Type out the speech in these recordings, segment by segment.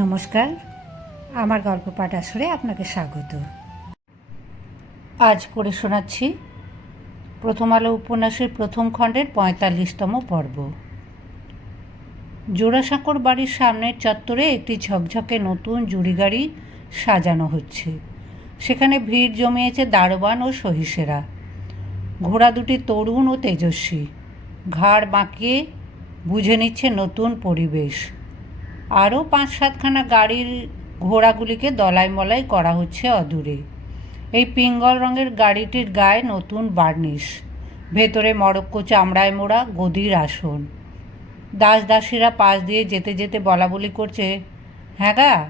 নমস্কার। আমার গল্প পাঠ আসরে আপনাকে স্বাগত। আজ পড়ে শোনাচ্ছি প্রথম আলো উপন্যাসের প্রথম খণ্ডের পঁয়তাল্লিশতম পর্ব। জোড়াসাঁকর বাড়ির সামনের চত্বরে একটি ঝকঝকে নতুন জুড়ি গাড়ি সাজানো হচ্ছে। সেখানে ভিড় জমিয়েছে দারোয়ান ও সহিসেরা। ঘোড়া দুটি তরুণ ও তেজস্বী। ঘাড় বাঁকিয়ে বুঝে নিচ্ছে নতুন পরিবেশ। আরও পাঁচ সাতখানা গাড়ির ঘোড়াগুলিকে দলাই মলাই করা হচ্ছে অদূরে। এই পিঙ্গল রঙের গাড়িটির গায়ে নতুন বার্নিশ, ভেতরে মরক্কো চামড়ায় মোড়া গদির আসন। দাস দাসীরা পাশ দিয়ে যেতে যেতে বলা বলি করছে হ্যাঁ গা,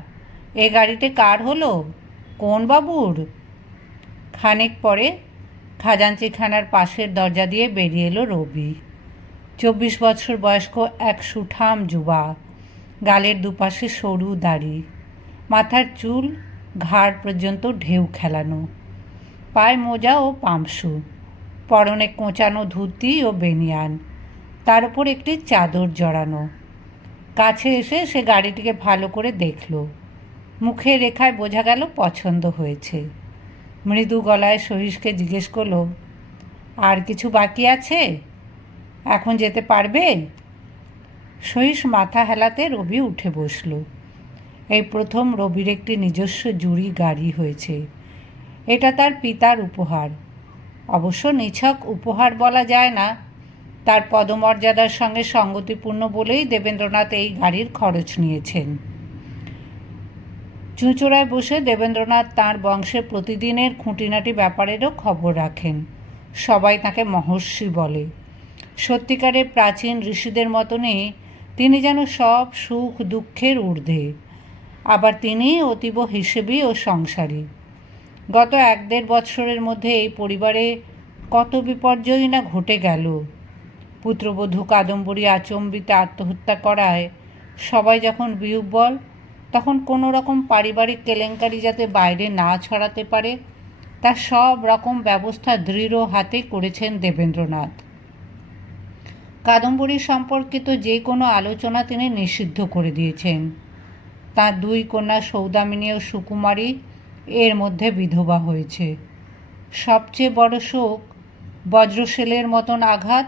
এ গাড়িতে কার হলো? কোন বাবুর? খানিক পরে খাজাঞ্চিখানার পাশের দরজা দিয়ে বেরিয়ে এলো রবি। চব্বিশ বছর বয়স্ক এক সুঠাম যুবা। গালের দুপাশে সরু দাড়ি। মাথার চুল ঘাড় পর্যন্ত ঢেউ খেলানো। পায়ে মোজা ও পামসু। পরনে কোঁচানো ধুতি ও বেনিয়ান। তার উপর একটি চাদর জড়ানো। কাছে এসে সে গাড়িটিকে ভালো করে দেখল। মুখে রেখায় বোঝা গেল পছন্দ হয়েছে। মৃদু গলায় সহিসকে জিজ্ঞেস করল, আর কিছু বাকি আছে? এখন যেতে পারবে? সহিস মাথা হেলাতে রবি উঠে বসল। এই প্রথম রবির একটি নিজস্ব জুড়ি গাড়ি হয়েছে। এটা তার পিতার উপহার। অবশ্য নিছক উপহার বলা যায় না। তার পদমর্যাদার সঙ্গে সঙ্গতিপূর্ণ বলেই দেবেন্দ্রনাথ এই গাড়ির খরচ নিয়েছেন। চুঁচুড়ায় বসে দেবেন্দ্রনাথ তাঁর বংশে প্রতিদিনের খুঁটিনাটি ব্যাপারেরও খবর রাখেন। সবাই তাকে মহর্ষি বলে। সত্যিকারের প্রাচীন ঋষিদের মতনই তিনি যেন সব সুখ দুঃখের ঊর্ধ্বে। আবার তিনি অতীব হিসেবি ও সংসারী। গত এক দেড় বৎসরের মধ্যে এই পরিবারে কত বিপর্যয় না ঘটে গেল। পুত্রবধূ কাদম্বরী আচম্বিতে আত্মহত্যা করায় সবাই যখন বিহ্বল তখন কোনো রকম পারিবারিক কেলেঙ্কারি যাতে বাইরে না ছড়াতে পারে তার সব রকম ব্যবস্থা দৃঢ় হাতে করেছেন দেবেন্দ্রনাথ। কাদম্বরী সম্পর্কিত যে কোনো আলোচনা তিনি নিষিদ্ধ করে দিয়েছেন। তার দুই কন্যা সৌদামিনী ও সুকুমারী এর মধ্যে বিধবা হয়েছে। সবচেয়ে বড় শোক বজ্রশেলের মতন আঘাত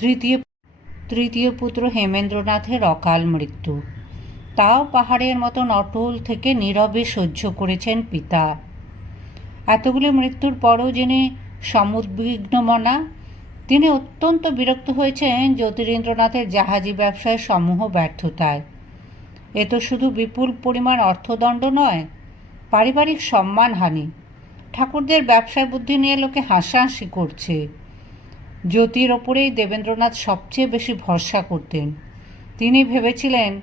তৃতীয় তৃতীয় পুত্র হেমেন্দ্রনাথের অকাল মৃত্যু। তাও পাহাড়ের মতন অটল থেকে নীরবে সহ্য করেছেন পিতা। এতগুলি মৃত্যুর পরও যিনি সমুদ্বিগ্নমনা তিনি অত্যন্ত বিরক্ত হয়েছেন জ্যোতিরেন্দ্রনাথের জাহাজি ব্যবসায় সমূহ ব্যর্থতায়। এ তো শুধু বিপুল পরিমাণ অর্থদণ্ড নয়, পারিবারিক সম্মানহানি। ঠাকুরদের ব্যবসায় বুদ্ধি নিয়ে লোকে হাসাহাসি করছে। জ্যোতির ওপরেই দেবেন্দ্রনাথ সবচেয়ে বেশি ভরসা করতেন। তিনি ভেবেছিলেন,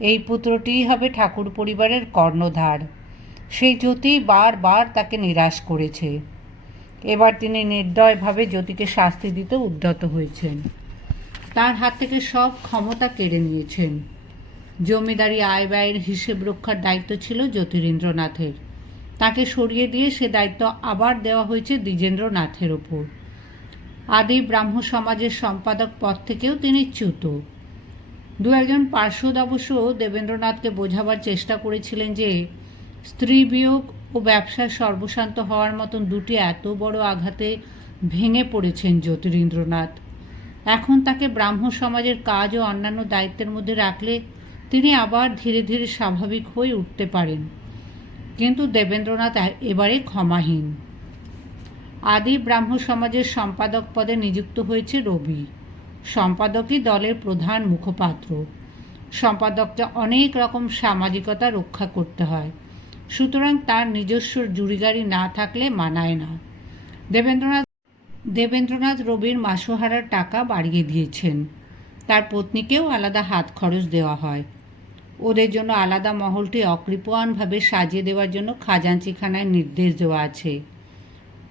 এই পুত্রটিই হবে ঠাকুর পরিবারের কর্ণধার। সেই জ্যোতি বারবার তাকে নিরাশ করেছে। এবার তিনি নির্দয়ভাবে জ্যোতিকে শাস্তি দিতে উদ্যত হয়েছেন। তার হাত থেকে সব ক্ষমতা কেড়ে নিয়েছেন। জমিদারি আয় ব্যয়ের হিসেব রক্ষার দায়িত্ব ছিল জ্যোতিরেন্দ্রনাথের। তাকে সরিয়ে দিয়ে সে দায়িত্ব আবার দেওয়া হয়েছে দ্বিজেন্দ্রনাথের ওপর। আদি ব্রাহ্ম সমাজের সম্পাদক পদ থেকেও তিনি চ্যুত। দু একজন পার্শ্বদ অবশ্য দেবেন্দ্রনাথকে বোঝাবার চেষ্টা করেছিলেন যে স্ত্রী বিয়োগ ও ব্যবসায় সর্বশান্ত হওয়ার মতন দুটি এত বড় আঘাতে ভেঙে পড়েছেন জ্যোতিরিন্দ্রনাথ। এখন তাকে ব্রাহ্ম সমাজের কাজ ও অন্যান্য দায়িত্বের মধ্যে রাখলে তিনি আবার ধীরে ধীরে স্বাভাবিক হয়ে উঠতে পারেন। কিন্তু দেবেন্দ্রনাথ এবারে ক্ষমাহীন। আদি ব্রাহ্ম সমাজের সম্পাদক পদে নিযুক্ত হয়েছে রবি। সম্পাদকই দলের প্রধান মুখপাত্র। সম্পাদককে অনেক রকম সামাজিকতা রক্ষা করতে হয়। সুতরাং তার নিজস্ব জুড়িগাড়ি না থাকলে মানায় না। দেবেন্দ্রনাথ দেবেন্দ্রনাথ রবির মাসোহারার টাকা বাড়িয়ে দিয়েছেন। তার পত্নীকেও আলাদা হাত খরচ দেওয়া হয়। ওদের জন্য আলাদা মহলটি অকৃপণভাবে সাজিয়ে দেওয়ার জন্য খাজাঞ্চিখানায় নির্দেশ দেওয়া আছে।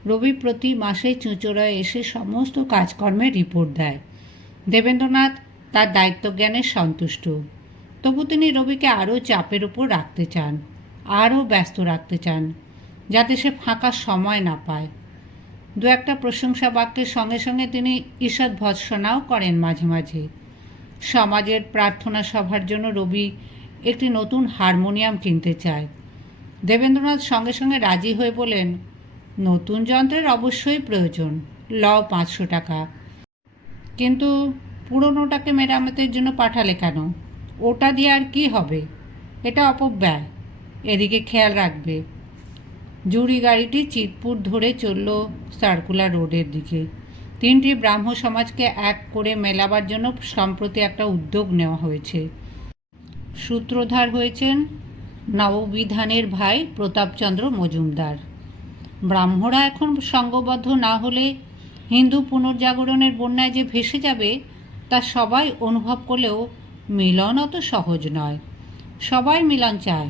রবি প্রতি মাসে চুঁচোড়ায় এসে সমস্ত কাজকর্মে রিপোর্ট দেয়। দেবেন্দ্রনাথ তার দায়িত্বজ্ঞানে সন্তুষ্ট। তবু তিনি রবিকে আরও চাপের উপর রাখতে চান। আরও ব্যস্ত রাখতে চান, যাতে সে ফাঁকা সময় না পায়। দু একটা প্রশংসা বাক্যের সঙ্গে সঙ্গে তিনি ঈষৎ ভৎসনাও করেন মাঝে মাঝে। সমাজের প্রার্থনা সভার জন্য রবি একটি নতুন হারমোনিয়াম কিনতে চায়। দেবেন্দ্রনাথ সঙ্গে সঙ্গে রাজি হয়ে বলেন, নতুন যন্ত্রের অবশ্যই প্রয়োজন, লও পাঁচশো টাকা। কিন্তু পুরনোটাকে মেরামতের জন্য পাঠালে কেন? ওটা দিয়ে আর কি হবে? এটা অপব্যয়। এদিকে খেয়াল রাখবে। জুড়ি গাড়িটি চিতপুর ধরে চলল সার্কুলার রোডের দিকে। তিনটি ব্রাহ্ম সমাজকে এক করে মেলাবার জন্য সম্প্রতি একটা উদ্যোগ নেওয়া হয়েছে। সূত্রধার হয়েছেন নববিধানের ভাই প্রতাপচন্দ্র মজুমদার। ব্রাহ্মরা এখন সঙ্গবদ্ধ না হলে হিন্দু পুনর্জাগরণের বন্যায় যে ভেসে যাবে, তা সবাই অনুভব করলেও মিলন অত সহজ নয়। সবাই মিলন চায়।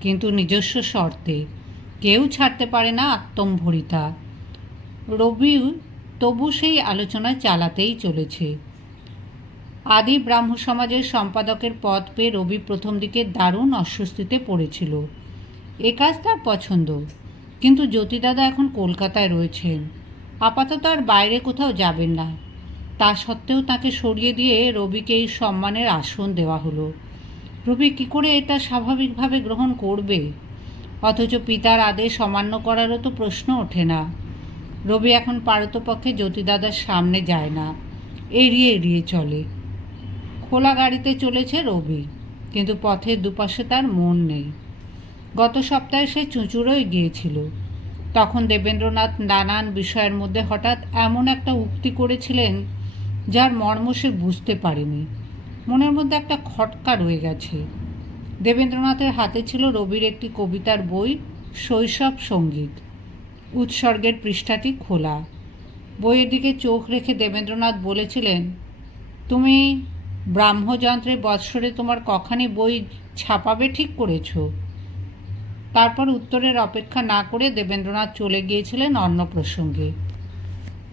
কিন্তু নিজস্ব শর্তে। কেউ ছাড়তে পারে না আত্মম্ভরিতা। রবি তবু সেই আলোচনা চালাতেই চলেছে। আদি ব্রাহ্ম সমাজের সম্পাদকের পদ পেয়ে রবি প্রথম দিকে দারুণ অস্বস্তিতে পড়েছিল। এ কাজ তার পছন্দ। কিন্তু জ্যোতিদাদা এখন কলকাতায় রয়েছেন। আপাতত আর বাইরে কোথাও যাবেন না। তা সত্ত্বেও তাকে সরিয়ে দিয়ে রবিকে এই সম্মানের আসন দেওয়া হলো। রবি, কী করে এটা স্বাভাবিকভাবে গ্রহণ করবে? অথচ পিতার আদেশ অমান্য করারও তো প্রশ্ন ওঠে না। রবি এখন পারতপক্ষে জ্যোতিদাদার সামনে যায় না। এড়িয়ে এড়িয়ে চলে। খোলা গাড়িতে চলেছে রবি, কিন্তু পথের দুপাশে তার মন নেই। গত সপ্তাহে সে চুঁচুড়োয় গিয়েছিল। তখন দেবেন্দ্রনাথ নানান বিষয়ের মধ্যে হঠাৎ এমন একটা উক্তি করেছিলেন, যার মর্ম সে বুঝতে পারেনি। মনের মধ্যে একটা খটকা রয়ে গেছে। দেবেন্দ্রনাথের হাতে ছিল রবির একটি কবিতার বই, শৈশব সংগীত। উৎসর্গের পৃষ্ঠাটি খোলা। বইয়ের দিকে চোখ রেখে দেবেন্দ্রনাথ বলেছিলেন, তুমি ব্রাহ্মযন্ত্রের বৎসরে তোমার কখানি বই ছাপাবে ঠিক করেছ। তারপর উত্তরের অপেক্ষা না করে দেবেন্দ্রনাথ চলে গিয়েছিলেন অন্য প্রসঙ্গে।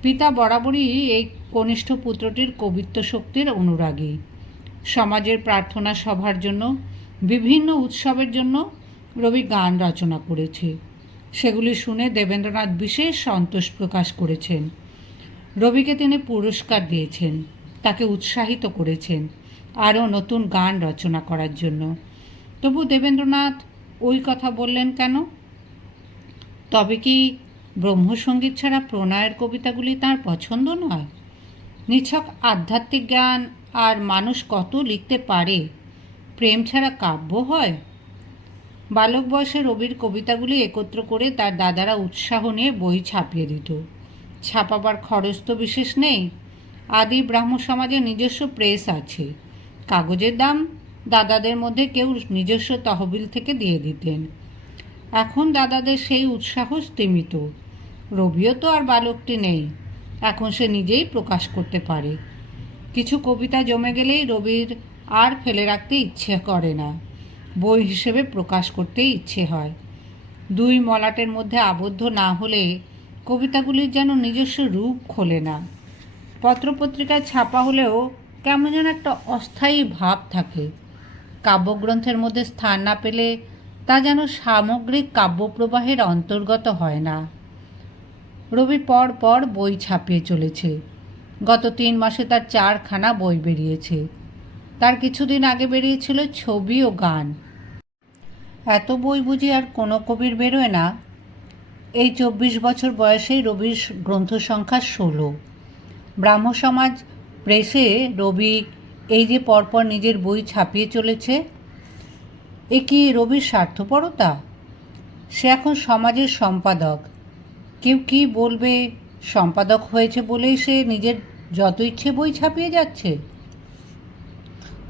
পিতা বরাবরই এই কনিষ্ঠ পুত্রটির কবিত্ব শক্তির অনুরাগী। সমাজের প্রার্থনা সভার জন্য, বিভিন্ন উৎসবের জন্য রবি গান রচনা করেছে। সেগুলি শুনে দেবেন্দ্রনাথ বিশেষ সন্তোষ প্রকাশ করেছেন। রবিকে তিনি পুরস্কার দিয়েছেন, তাকে উৎসাহিত করেছেন, আরও নতুন গান রচনা করার জন্য। তবু দেবেন্দ্রনাথ ওই কথা বললেন কেন? তবে কি ব্রহ্মসঙ্গীত ছাড়া প্রণয়ের কবিতাগুলি তার পছন্দ নয়? নিছক আধ্যাত্মিক জ্ঞান আর মানুষ কত লিখতে পারে? প্রেম ছাড়া কাব্য হয়? বালক বয়সে রবির কবিতাগুলি একত্র করে তার দাদারা উৎসাহ নিয়ে বই ছাপিয়ে দিত। ছাপাবার খরচ তো বিশেষ নেই। আদি ব্রাহ্ম সমাজে নিজস্ব প্রেস আছে। কাগজের দাম দাদাদের মধ্যে কেউ নিজস্ব তহবিল থেকে দিয়ে দিতেন। এখন দাদাদের সেই উৎসাহ স্তীমিত। রবিও তো আর বালকটি নেই। এখন সে নিজেই প্রকাশ করতে পারে। কিছু কবিতা জমে গেলেই রবির আর ফেলে রাখতে ইচ্ছে করে না। বই হিসেবে প্রকাশ করতেই ইচ্ছে হয়। দুই মলাটের মধ্যে আবদ্ধ না হলে কবিতাগুলির যেন নিজস্ব রূপ খোলে না। পত্রপত্রিকায় ছাপা হলেও কেমন যেন একটা অস্থায়ী ভাব থাকে। কাব্যগ্রন্থের মধ্যে স্থান না পেলে তা যেন সামগ্রিক কাব্যপ্রবাহের অন্তর্গত হয় না। রবি পর পর বই ছাপিয়ে চলেছে। গত তিন মাসে তার চারখানা বই বেরিয়েছে। তার কিছুদিন আগে বেরিয়েছিল ছবি ও গান। এত বই বুঝি আর কোনো কবির বেরোয় না। এই চব্বিশ বছর বয়সেই রবির গ্রন্থ সংখ্যা ষোলো। ব্রাহ্ম সমাজ প্রেসে রবি এই যে পরপর নিজের বই ছাপিয়ে চলেছে, এ কি রবির স্বার্থপরতা? সে এখন সমাজের সম্পাদক। কেউ কি বলবে সম্পাদক হয়েছে বলেই সে নিজের যত ইচ্ছে বই ছাপিয়ে যাচ্ছে।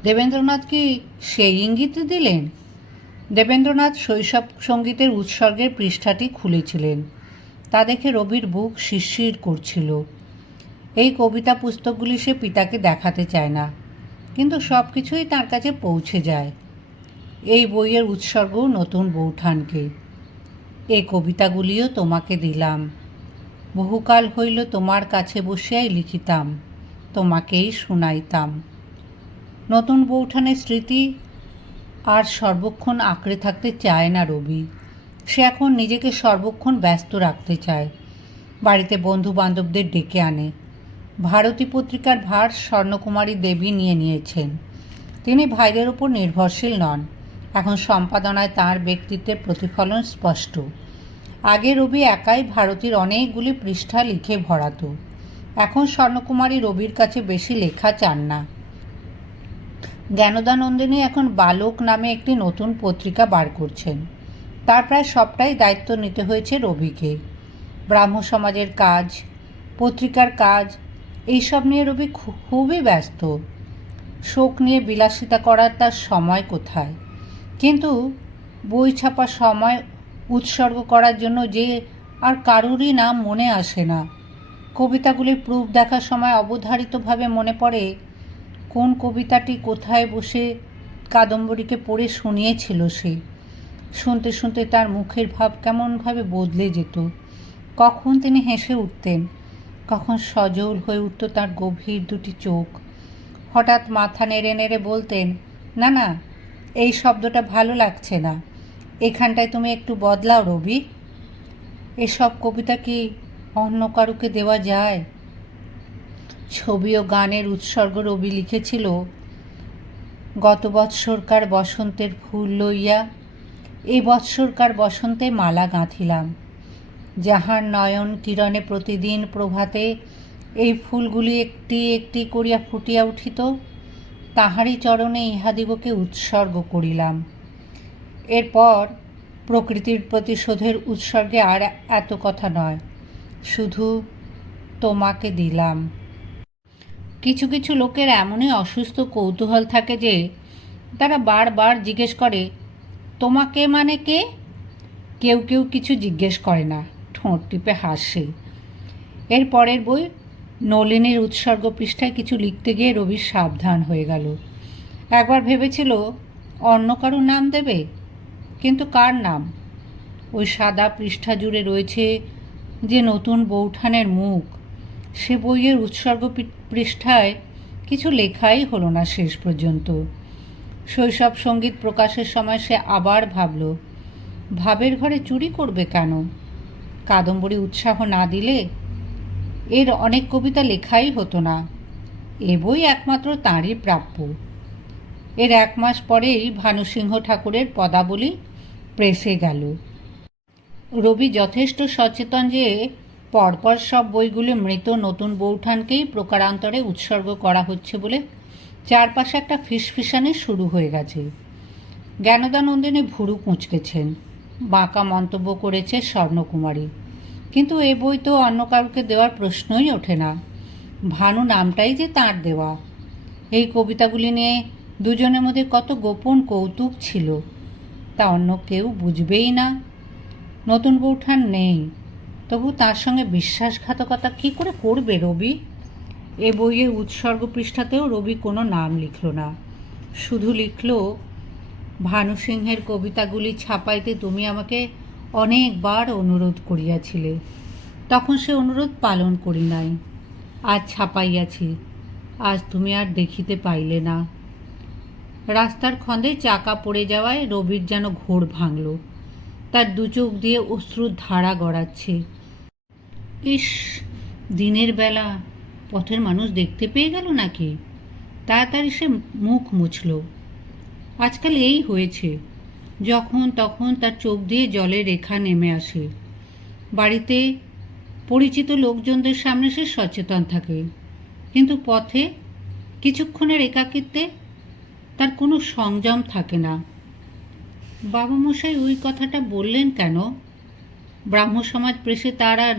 দেবেন্দ্রনাথ কি সেই ইঙ্গিত দিলেন? দেবেন্দ্রনাথ শৈশব সঙ্গীতের উৎসর্গের পৃষ্ঠাটি খুলেছিলেন। তা দেখে রবির বুক শিরশির করছিল। এই কবিতা পুস্তকগুলি সে পিতাকে দেখাতে চায় না, কিন্তু সব কিছুই তার কাছে পৌঁছে যায়। এই বইয়ের উৎসর্গও নতুন বৌঠানকে। এই কবিতাগুলিও তোমাকে দিলাম। বহুকাল হইল তোমার কাছে বসিয়াই লিখিতাম, তোমাকেই শুনাইতাম। নতুন বৌঠানের স্মৃতি আর সর্বক্ষণ আঁকড়ে থাকতে চায় না রবি। সে এখন নিজেকে সর্বক্ষণ ব্যস্ত রাখতে চায়, বাড়িতে বন্ধু বান্ধবদের ডেকে আনে। ভারতী পত্রিকার ভার স্বর্ণকুমারী দেবী নিয়ে নিয়েছেন। তিনি ভাইদের উপর নির্ভরশীল নন, এখন সম্পাদনায় তার ব্যক্তিত্বের প্রতিফলন স্পষ্ট। আগে রবি একাই ভারতীর অনেকগুলি পৃষ্ঠা লিখে ভরাতো। এখন স্বর্ণকুমারী রবির কাছে বেশি লেখা চান না। জ্ঞানদানন্দিনী এখন বালক নামে একটি নতুন পত্রিকা বার করছেন। তার প্রায় সবটাই দায়িত্ব নিতে হয়েছে রবিকে। ব্রাহ্ম সমাজের কাজ, পত্রিকার কাজ, এইসব নিয়ে রবি খুবই ব্যস্ত। শোক নিয়ে বিলাসিতা করার তার সময় কোথায়? কিন্তু বই ছাপার সময় উৎসর্গ করার জন্য যে আর কারুরই নাম মনে আসে না। কবিতাগুলির প্রুফ দেখার সময় অবধারিতভাবে মনে পড়ে, কোন কবিতাটি কোথায় বসে কাদম্বরীকে পড়ে শুনিয়েছিল সে। শুনতে শুনতে তার মুখের ভাব কেমনভাবে বদলে যেত। কখন তিনি হেসে উঠতেন, কখন সজল হয়ে উঠত তার গভীর দুটি চোখ। হঠাৎ মাথা নেড়ে নেড়ে বলতেন, না না, এই শব্দটা ভালো লাগছে না। এখানটায় তুমি একটু বদলাও, রবি। এসব কবিতা কি অন্য কারুকে দেওয়া যায়? ছবি ও গানের উৎসর্গ রবি লিখেছিল, গত বৎসরকার বসন্তের ফুল লইয়া এই বৎসরকার বসন্তে মালা গাঁথিলাম। যাহার নয়ন কিরণে প্রতিদিন প্রভাতে এই ফুলগুলি একটি একটি করিয়া ফুটিয়া উঠিত, তাহারই চরণে ইহাদিগকে উৎসর্গ করিলাম। এরপর প্রকৃতির প্রতিশোধের উৎসর্গে আর এত কথা নয়। শুধু তোমাকে দিলাম। কিছু কিছু লোকের এমনই অসুস্থ কৌতূহল থাকে যে, তারা বারবার জিজ্ঞেস করে, তোমাকে মানে কে? কেউ কেউ কিছু জিজ্ঞেস করে না, ঠোঁট টিপে হাসে। এর পরের বই, নলিনীর উৎসর্গ পৃষ্ঠায় কিছু লিখতে গিয়ে রবি সাবধান হয়ে গেল। একবার ভেবেছিল, অন্য কারও নাম দেবে? কিন্তু কার নাম? ওই সাদা পৃষ্ঠা জুড়ে রয়েছে যে নতুন বৌঠানের মুখ। সে বইয়ের উৎসর্গ পৃষ্ঠায় কিছু লেখাই হলো না শেষ পর্যন্ত। শৈশব সংগীত প্রকাশের সময় সে আবার ভাবল, ভাবের ঘরে চুরি করবে কেন? কাদম্বরী উৎসাহ না দিলে এর অনেক কবিতা লেখাই হতো না। এ বই একমাত্র তাঁরই প্রাপ্য। এর এক মাস পরেই ভানুসিংহ ঠাকুরের পদাবলী প্রেসে গেল। রবি যথেষ্ট সচেতন যে পরপর সব বইগুলি মৃত নতুন বৌঠানকেই প্রকারান্তরে উৎসর্গ করা হচ্ছে বলে চারপাশে একটা ফিসফিসানি শুরু হয়ে গেছে। জ্ঞানদানন্দিনী ভুরু কুঁচকেছেন। বাঁকা মন্তব্য করেছে স্বর্ণকুমারী। কিন্তু এ বই তো অন্য কাউকে দেওয়ার প্রশ্নই ওঠে না। ভানু নামটাই যে তাঁর দেওয়া। এই কবিতাগুলি নিয়ে দুজনের মধ্যে কত গোপন কৌতুক ছিল। তা অন্য কেউ বুঝবেই না। নতুন বৌঠান নেই। তবু তার সঙ্গে বিশ্বাসঘাতকতা কী করে করবে রবি? এ বইয়ের উৎসর্গ পৃষ্ঠাতেও রবি কোনো নাম লিখল না। শুধু লিখল, ভানু সিংহের কবিতাগুলি ছাপাইতে তুমি আমাকে অনেকবার অনুরোধ করিয়াছিলে। তখন সে অনুরোধ পালন করি নাই। আজ ছাপাইয়াছি। আজ তুমি আর দেখিতে পাইলে না। রাস্তার খন্দে চাকা পড়ে যাওয়ায় রবির যেন ঘোর ভাঙল। তার দু চোখ দিয়ে অশ্রুর ধারা গড়াচ্ছে। ইস, দিনের বেলা পথের মানুষ দেখতে পেয়ে গেল নাকি? তাড়াতাড়ি সে মুখ মুছল। আজকাল এই হয়েছে, যখন তখন তার চোখ দিয়ে জলের রেখা নেমে আসে। বাড়িতে পরিচিত লোকজনদের সামনে সে সচেতন থাকে। কিন্তু পথে কিছুক্ষণের একাকিত্বে তার কোনো সংযম থাকে না। বাবা মশাই ওই কথাটা বললেন কেন? ব্রাহ্ম সমাজ প্রেসে তার আর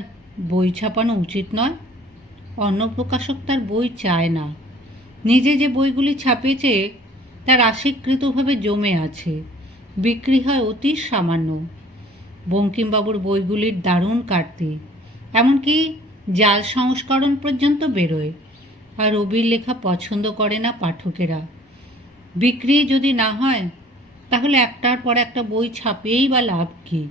বই ছাপানো উচিত নয়। অন্য প্রকাশক তার বই চায় না। নিজে যে বইগুলি ছাপিয়েছে, তার আশীকৃতভাবে জমে আছে। বিক্রি হয় অতি সামান্য। বঙ্কিমবাবুর বইগুলির দারুণ কাটতি। এমনকি জাল সংস্করণ পর্যন্ত বেরোয়। আর রবির লেখা পছন্দ করে না পাঠকেরা। বিক্রি যদি না হয়, তাহলে একটার পর একটা বই ছাপিয়েই বা লাভ কী?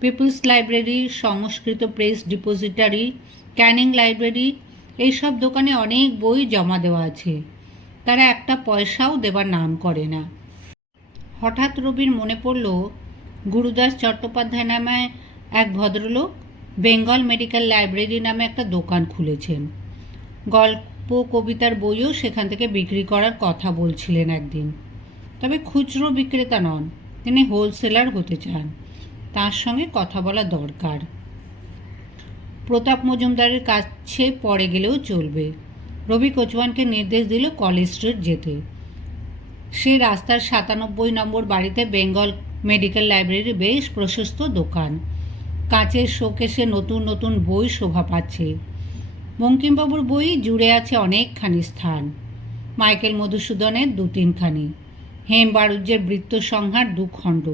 People's library, Sanskrit press depository, Canning library, এইসব দোকানে অনেক বই জমা দেওয়া আছে। তারা একটা পয়সাও দেবার নাম করে না। হঠাৎ রবির মনে পড়ল, গুরুদাস চট্টোপাধ্যায় নামে এক ভদ্রলোক, বেঙ্গল মেডিকেল লাইব্রেরি নামে একটা দোকান খুলেছেন। গল্প কবিতার বইও সেখান থেকে বিক্রি করার কথা বলছিলেন একদিন। তবে খুচরো বিক্রেতা নন, তিনি হোলসেলার হতে চান। তার সঙ্গে কথা বলা দরকার। প্রতাপ মজুমদারের কাছে পরে গেলেও চলবে। রবি কোচওয়ানকে নির্দেশ দিল কলেজ স্ট্রিট যেতে। সে রাস্তার সাতানব্বই নম্বর বাড়িতে বেঙ্গল মেডিকেল লাইব্রেরি বেশ প্রশস্ত দোকান। কাঁচের শোকেসে নতুন নতুন বই শোভা পাচ্ছে। বঙ্কিমবাবুর বই জুড়ে আছে অনেকখানি স্থান। মাইকেল মধুসূদনের দু তিনখানি হেম বারুজ্যের বৃত্ত সংহার দু খণ্ড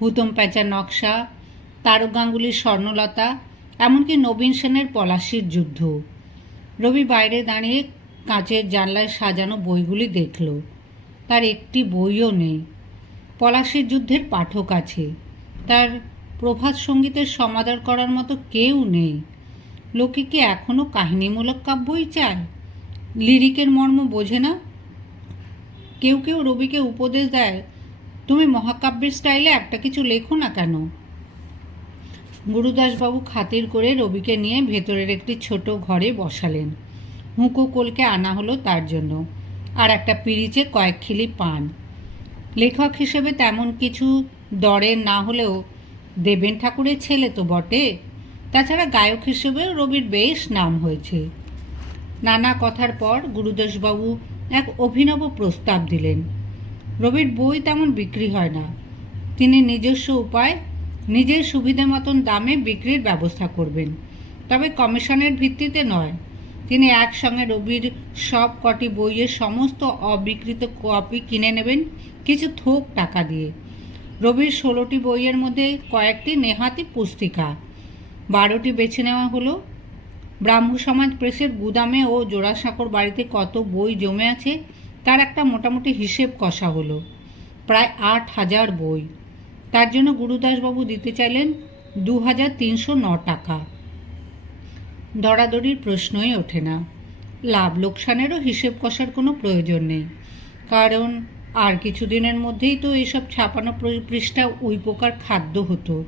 হুতম প্যাঁচার নকশা, তারক গাঙ্গুলির স্বর্ণলতা, এমনকি নবীন সেনের পলাশির যুদ্ধ। রবি বাইরে দাঁড়িয়ে কাঁচের জানলায় সাজানো বইগুলি দেখল। তার একটি বইও নেই। পলাশির যুদ্ধের পাঠক আছে। তার প্রভাত সঙ্গীতের সমাদর করার মতো কেউ নেই। লোকে কি এখনও কাহিনীমূলক কাব্যই চায়? লিরিকের মর্ম বোঝে না? কেউ কেউ রবিকে উপদেশ দেয়, তুমি মহাকাব্যের স্টাইলে একটা কিছু লেখো না কেন? গুরুদাসবাবু খাতির করে রবিকে নিয়ে ভেতরের একটি ছোট ঘরে বসালেন। হুঁকো কোলকে আনা হলো তার জন্য, আর একটা পিরিচে কয়েক খিলি পান। লেখক হিসেবে তেমন কিছু দরের না হলেও দেবেন ঠাকুরের ছেলে তো বটে। তাছাড়া গায়ক হিসেবেও রবির বেশ নাম হয়েছে। নানা কথার পর গুরুদাসবাবু এক অভিনব প্রস্তাব দিলেন। রবির বই তেমন বিক্রি হয় না। তিনি নিজস্ব উপায়, নিজের সুবিধে মতন দামে বিক্রির ব্যবস্থা করবেন। তবে কমিশনের ভিত্তিতে নয়। তিনি একসঙ্গে রবির সব কটি বইয়ের সমস্ত অবিকৃত কপি কিনে নেবেন কিছু থোক টাকা দিয়ে। রবির ষোলোটি বইয়ের মধ্যে কয়েকটি নেহাতি পুস্তিকা। বারোটি বেছে নেওয়া হলো। ব্রাহ্ম সমাজ প্রেসের গুদামে ও জোড়াসাঁকর বাড়িতে কত বই জমে আছে, তার একটা মোটামুটি হিসেব কষা হলো। প্রায় আট হাজার বই। তার জন্য গুরুদাসবাবু দিতে চাইলেন দু হাজার তিনশো ন টাকা। দরাদরির প্রশ্নই ওঠে না। লাভ লোকসানেরও হিসেব কষার কোনো প্রয়োজন নেই। কারণ আর কিছুদিনের মধ্যেই তো এইসব ছাপানো পৃষ্ঠা উই পোকার খাদ্য হতো।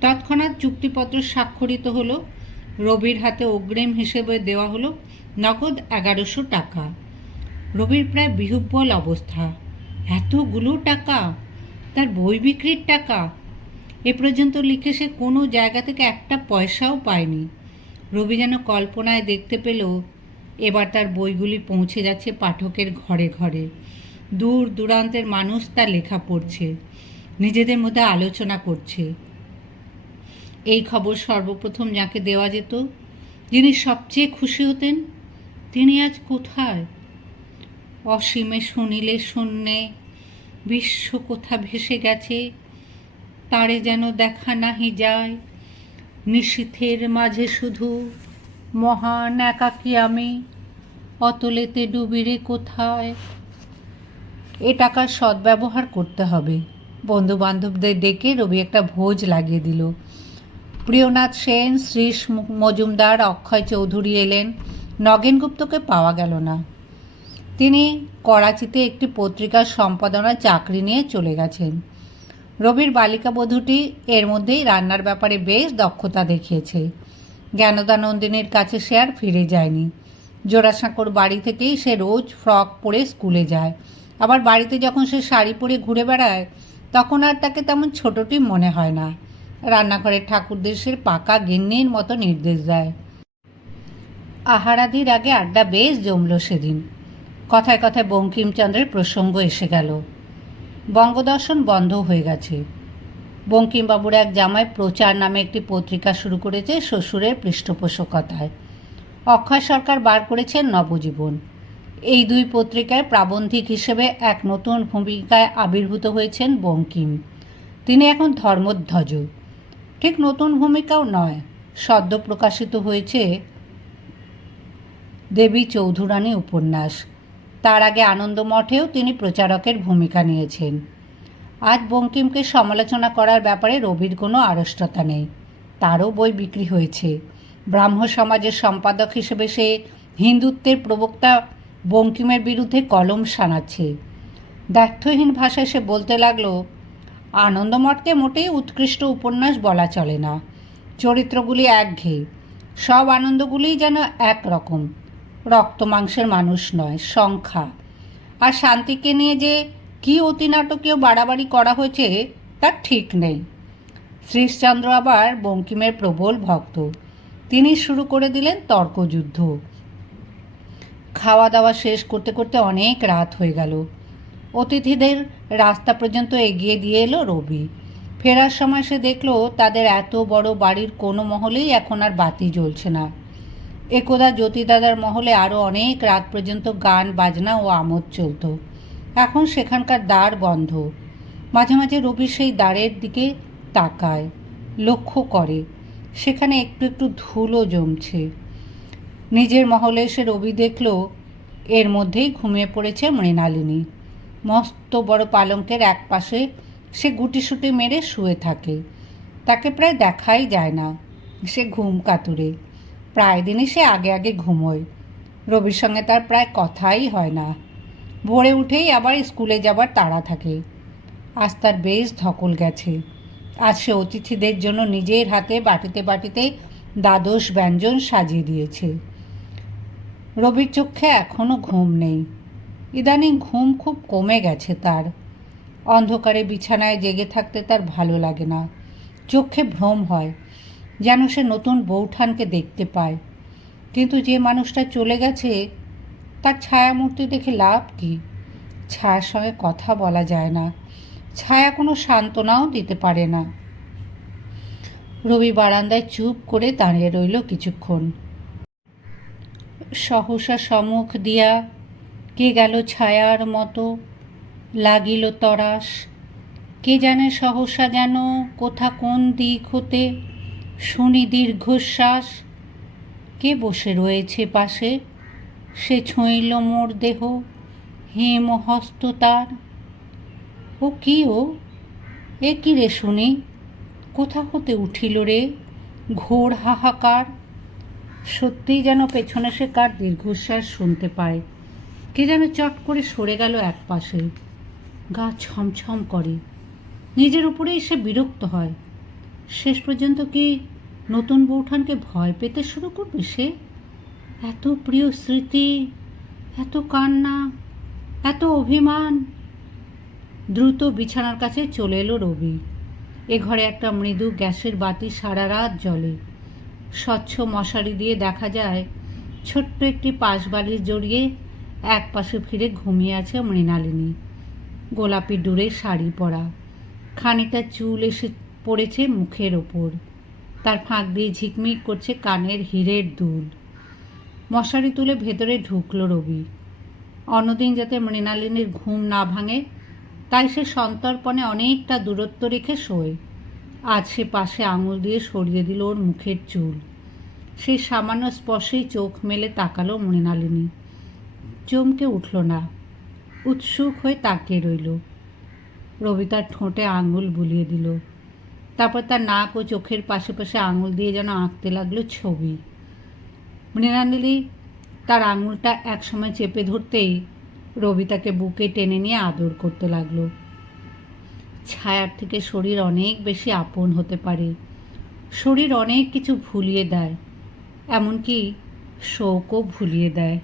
তৎক্ষণাৎ চুক্তিপত্র স্বাক্ষরিত হলো। রবির হাতে অগ্রিম হিসেবে দেওয়া হলো নগদ এগারোশো টাকা। রবির প্রায় বিহুব্বল অবস্থা। এতগুলো টাকা? তার বই বিক্রির টাকা? এ পর্যন্ত লিখে সে কোনো জায়গা থেকে একটা পয়সাও পায়নি। রবি যেন কল্পনায় দেখতে পেল, এবার তার বইগুলি পৌঁছে যাচ্ছে পাঠকের ঘরে ঘরে। দূর দূরান্তের মানুষ তার লেখা পড়ছে, নিজেদের মধ্যে আলোচনা করছে। এই খবর সর্বপ্রথম যাকে দেওয়া যেত, যিনি সবচেয়ে খুশি হতেন, তিনি আজ কোথায়? অসীমে শুনিলে শূন্যে, বিশ্ব কোথা ভেসে গেছে, তারে যেন দেখা নাহি যায়। নিশীথের মাঝে শুধু মহান একাকী আমি, অতলেতে ডুবিরে কোথায়? এ টাকার সদ্ব্যবহার করতে হবে। বন্ধু বান্ধবদের ডেকে রবি একটা ভোজ লাগিয়ে দিল। প্রিয়নাথ সেন, শ্রীশ মজুমদার, অক্ষয় চৌধুরী এলেন। নগেন গুপ্তকে পাওয়া গেল না। তিনি করাচিতে একটি পত্রিকার সম্পাদনার চাকরি নিয়ে চলে গেছেন। রবির বালিকা বধূটি এর মধ্যেই রান্নার ব্যাপারে বেশ দক্ষতা দেখিয়েছে। জ্ঞানদানন্দিনীর কাছে সে আর ফিরে যায়নি। জোড়াসাঁকোর বাড়ি থেকেই সে রোজ ফ্রক পরে স্কুলে যায়। আবার বাড়িতে যখন সে শাড়ি পরে ঘুরে বেড়ায়, তখন আর তাকে তেমন ছোটটি মনে হয় না। রান্নাঘরের ঠাকুর দেশের পাকা গিন্নির মতো নির্দেশ দেয়। আহারাদির আগে আড্ডা বেশ জমল সেদিন। কথায় কথায় বঙ্কিমচন্দ্রের প্রসঙ্গ এসে গেল। বঙ্গদর্শন বন্ধ হয়ে গেছে। বঙ্কিমবাবুর এক জামাই প্রচার নামে একটি পত্রিকা শুরু করেছে শ্বশুরের পৃষ্ঠপোষকতায়। অক্ষয় সরকার বার করেছেন নবজীবন। এই দুই পত্রিকায় প্রাবন্ধিক হিসেবে এক নতুন ভূমিকায় আবির্ভূত হয়েছেন বঙ্কিম। তিনি এখন ধর্মধ্বজ। ঠিক নতুন ভূমিকাও নয়। সদ্য প্রকাশিত হয়েছে দেবী চৌধুরানী উপন্যাস। তার আগে আনন্দমঠেও তিনি প্রচারকের ভূমিকা নিয়েছেন। আজ বঙ্কিমকে সমালোচনা করার ব্যাপারে রবির কোনো আড়ষ্টতা নেই। তারও বই বিক্রি হয়েছে। ব্রাহ্ম সমাজের সম্পাদক হিসেবে সে হিন্দুত্বের প্রবক্তা বঙ্কিমের বিরুদ্ধে কলম শানাচ্ছে দ্ব্যর্থহীন ভাষায় সে বলতে লাগল আনন্দমঠকে মোটেই উৎকৃষ্ট উপন্যাস বলা চলে না। চরিত্রগুলি একঘেয়ে। সব আনন্দগুলিই যেন একরকম। রক্ত মাংসের মানুষ নয়, সংখ্যা। আর শান্তিকে নিয়ে যে কী অতিনাটকীয় বাড়াবাড়ি করা হয়েছে, তার ঠিক নেই। শ্রীশচন্দ্র আবার বঙ্কিমের প্রবল ভক্ত। তিনি শুরু করে দিলেন তর্কযুদ্ধ। খাওয়া দাওয়া শেষ করতে করতে অনেক রাত হয়ে গেল। অতিথিদের রাস্তা পর্যন্ত এগিয়ে দিয়ে এলো রবি। ফেরার সময় সে দেখল তাদের এত বড় বাড়ির কোনো মহলেই এখন আর বাতি জ্বলছে না। একদা জ্যোতিদাদার মহলে আরও অনেক রাত পর্যন্ত গান, বাজনা ও আমোদ চলত। এখন সেখানকার দ্বার বন্ধ। মাঝে মাঝে রবি সেই দ্বারের দিকে তাকায়, লক্ষ্য করে। সেখানে একটু একটু ধুলো জমছে। নিজের মহলে এসে রবি দেখল, এর মধ্যেই ঘুমিয়ে পড়েছে মৃণালিনী। মস্ত বড় পালঙ্কের এক পাশে সে গুটিসুটি মেরে শুয়ে থাকে। তাকে প্রায় দেখাই যায় না। সে ঘুম কাতুরে। প্রায় দিনই সে আগে আগে ঘুমোয়। রবির সঙ্গে তার প্রায় কথাই হয় না। ভোরে উঠেই আবার স্কুলে যাবার তাড়া থাকে। আজ তার বেশ ধকল গেছে। আজ সে অতিথিদের জন্য নিজের হাতে বাটিতে বাটিতে দ্বাদশ ব্যঞ্জন সাজিয়ে দিয়েছে। রবির চোখে এখনও ঘুম নেই। ইদানিং ঘুম খুব কমে গেছে তার। অন্ধকারে বিছানায় জেগে থাকতে তার ভালো লাগে না। চোখে ভ্রম হয়, যেন সে নতুন বৌঠানকে দেখতে পায়। কিন্তু যে মানুষটা চলে গেছে, তার ছায়ামূর্তি দেখে লাভ কি? ছায়ার সঙ্গে কথা বলা যায় না। ছায়া কোনো সান্ত্বনাও দিতে পারে না। রবি বারান্দায় চুপ করে দাঁড়িয়ে রইল কিছুক্ষণ। সহসা সম্মুখ দিয়া কে গেল ছায়ার মতো? লাগিল তরাস। কে জানে সহসা যেন কোথা কোন দিক হতে? শুনি দীর্ঘশ্বাস। কে বসে রয়েছে পাশে? সে ছুঁইল মোর দেহ। হেম হস্ত তার। ও কি ও? এ কি রে শুনি? কোথা হতে উঠিল রে? ঘোর হাহাকার। সত্যিই যেন পেছনে সে কার দীর্ঘশ্বাস শুনতে পায়। কে যেন চট করে সরে গেল এক পাশে। গা ছমছম করে। নিজের উপরেই সে বিরক্ত হয়। শেষ পর্যন্ত কি নতুন বৌঠানকে ভয় পেতে শুরু করবে সে? এত প্রিয় স্মৃতি, এত কান্না, এত অভিমান। দ্রুত বিছানার কাছে চলে এলো রবি। এ ঘরে একটা মৃদু গ্যাসের বাতি সারা রাত জ্বলে। স্বচ্ছ মশারি দিয়ে দেখা যায়, ছোট্ট একটি পাশবালিশ জড়িয়ে এক পাশে ফিরে ঘুমিয়ে আছে মৃণালিনী। গোলাপি ডুরে শাড়ি পরা। খানিকটা চুল এসে পড়েছে মুখের ওপর। তার ফাঁক দিয়ে ঝিকমিক করছে কানের হীরের দুল। মশারি তুলে ভেতরে ঢুকলো রবি। অন্যদিন যাতে মৃণালিনীর ঘুম না ভাঙে, তাই সে সন্তর্পণে অনেকটা দূরত্ব রেখে শোয়। আজ সে পাশে আঙুল দিয়ে সরিয়ে দিল ওর মুখের চুল। সেই সামান্য স্পর্শেই চোখ মেলে তাকালো মৃণালিনী। চমকে উঠল না। উৎসুক হয়ে তাকিয়ে রইল। রবি তার ঠোঁটে আঙুল বুলিয়ে দিল। তারপর তার নাক ও চোখের পাশে আঙুল দিয়ে যেন আঁকতে লাগল ছবি। মৃণালিনী তার আঙুলটা একসময় চেপে ধরতেই রবি তাকে বুকে টেনে নিয়ে আদর করতে লাগল। ছায়ার থেকে শরীর অনেক বেশি আপন হতে পারে। শরীর অনেক কিছু ভুলিয়ে দেয়, এমনকি শোকও ভুলিয়ে দেয়।